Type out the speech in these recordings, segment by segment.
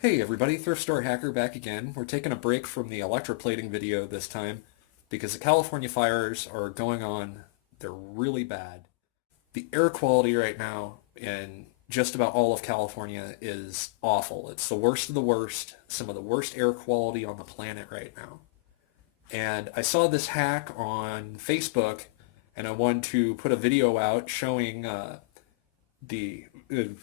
Hey everybody, Thrift Store Hacker back again. We're taking a break from the electroplating video this time because the California fires are going on. They're really bad. The air quality right now in just about all of California is awful. It's the worst of the worst, some of the worst air quality on the planet right now. And I saw this hack on Facebook and I wanted to put a video out showing the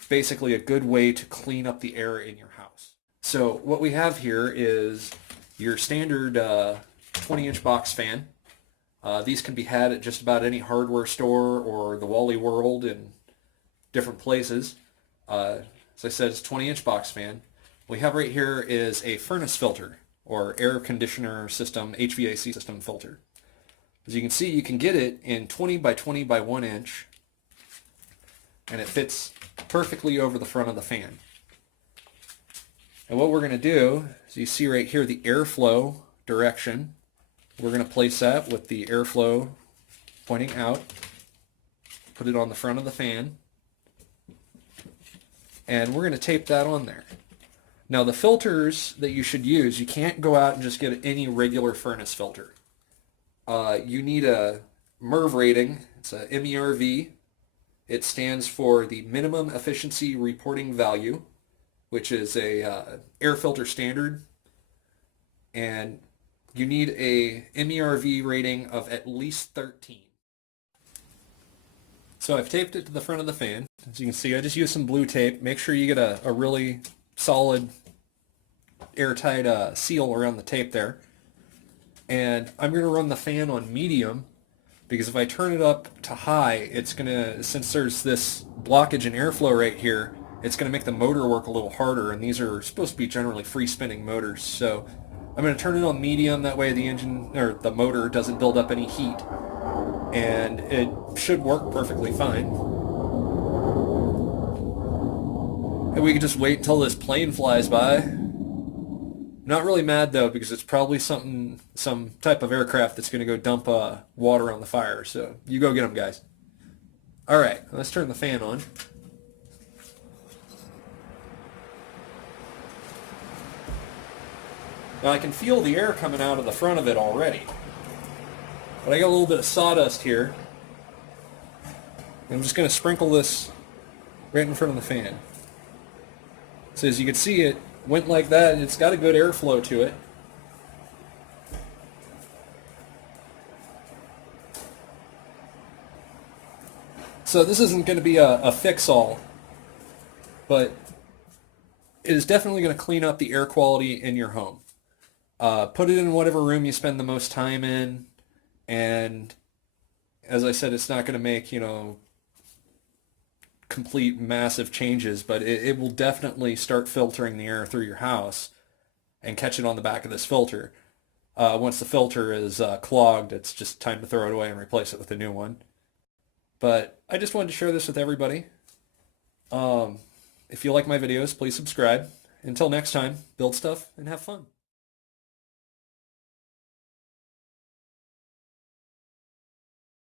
basically a good way to clean up the air in your house. So what we have here is your standard 20-inch box fan. These can be had at just about any hardware store or the Wally World in different places. As I said, it's a 20-inch box fan. What we have right here is a furnace filter or air conditioner system, HVAC system filter. As you can see, you can get it in 20 by 20 by 1 inch, and it fits perfectly over the front of the fan. And what we're going to do is, you see right here the airflow direction. We're going to place that with the airflow pointing out, put it on the front of the fan, and we're going to tape that on there. Now the filters that you should use, you can't go out and just get any regular furnace filter. You need a MERV rating. It's a MERV. It stands for the Minimum Efficiency Reporting Value, which is a air filter standard. And you need a MERV rating of at least 13. So I've taped it to the front of the fan. As you can see, I just used some blue tape. Make sure you get a really solid airtight seal around the tape there. And I'm going to run the fan on medium, because if I turn it up to high, it's going to, since there's this blockage in airflow right here, it's going to make the motor work a little harder, and these are supposed to be generally free spinning motors. So I'm going to turn it on medium, that way the engine or the motor doesn't build up any heat, and it should work perfectly fine. And we can just wait until this plane flies by. Not really mad though, because it's probably some type of aircraft that's going to go dump water on the fire. So you go get them, guys. All right, let's turn the fan on. Now I can feel the air coming out of the front of it already, but I got a little bit of sawdust here. I'm just going to sprinkle this right in front of the fan. So as you can see, it went like that, and it's got a good airflow to it. So this isn't going to be a fix-all, but it is definitely going to clean up the air quality in your home. Put it in whatever room you spend the most time in, and as I said, it's not going to make, complete massive changes, but it will definitely start filtering the air through your house and catch it on the back of this filter. Once the filter is clogged, it's just time to throw it away and replace it with a new one. But I just wanted to share this with everybody. If you like my videos, please subscribe. Until next time, build stuff and have fun.